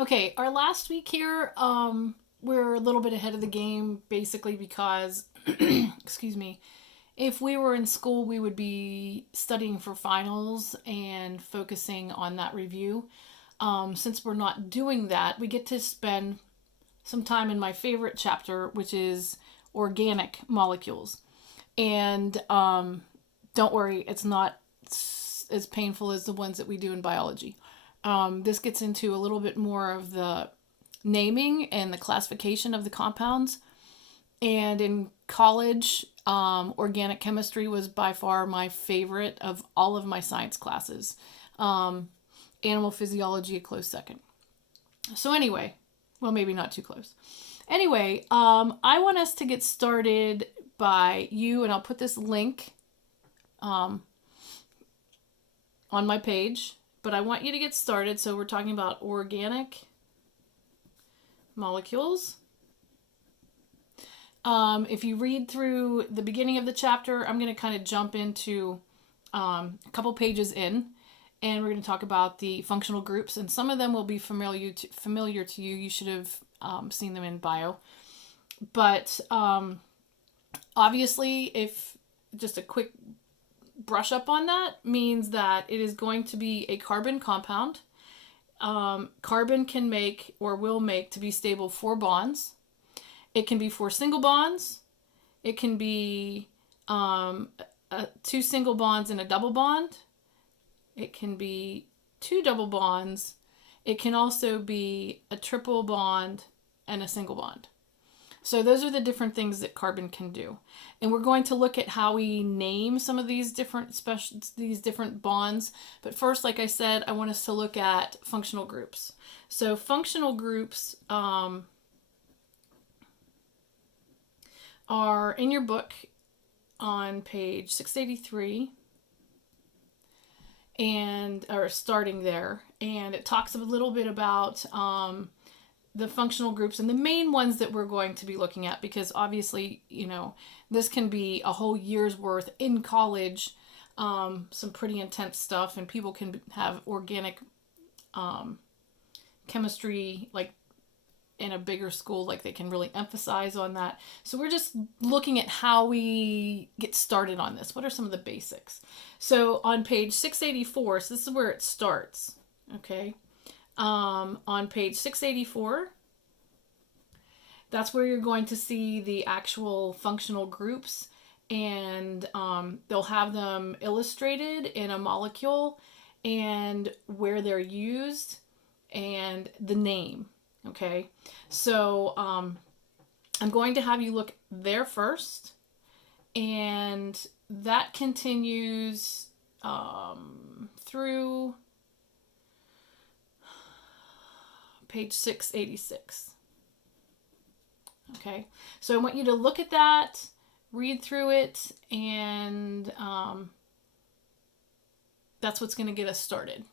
Okay, our last week here, we're a little bit ahead of the game basically because, excuse me, if we were in school, we would be studying for finals and focusing on that review. Since we're not doing that, we get to spend some time in my favorite chapter, which is organic molecules. And don't worry, it's not as painful as the ones that we do in biology. This gets into a little bit more of the naming and the classification of the compounds. And in college, organic chemistry was by far my favorite of all of my science classes. Um, Animal physiology, a close second. So, anyway, well, maybe not too close. Anyway, I want us to get started by you, and I'll put this link um, on my page, but I want you to get started. So, we're talking about organic molecules. If you read through the beginning of the chapter, I'm going to kind of jump into a couple pages in, and we're going to talk about the functional groups, and some of them will be familiar to you. You should have seen them in bio. But obviously, if just a quick brush up on that means that it is going to be a carbon compound. Carbon can make or will make to be stable 4 bonds. It can be 4 single bonds. It can be 2 single bonds and a double bond. It can be 2 double bonds. It can also be a triple bond and a single bond. So those are the different things that carbon can do. And we're going to look at how we name some of these different bonds. But first, like I said, I want us to look at functional groups. So functional groups are in your book on page 683 and or starting there, and it talks a little bit about the functional groups and the main ones that we're going to be looking at, because obviously, this can be a whole year's worth in college, some pretty intense stuff, and people can have organic chemistry like in a bigger school, like they can really emphasize on that. So we're just looking at how we get started on this. What are some of the basics? So on page 684, so this is where it starts, okay? On page 684, that's where you're going to see the actual functional groups, and they'll have them illustrated in a molecule and where they're used and the name. Okay, so I'm going to have you look there first, and that continues through page 686. Okay, so I want you to look at that, read through it, and that's what's going to get us started.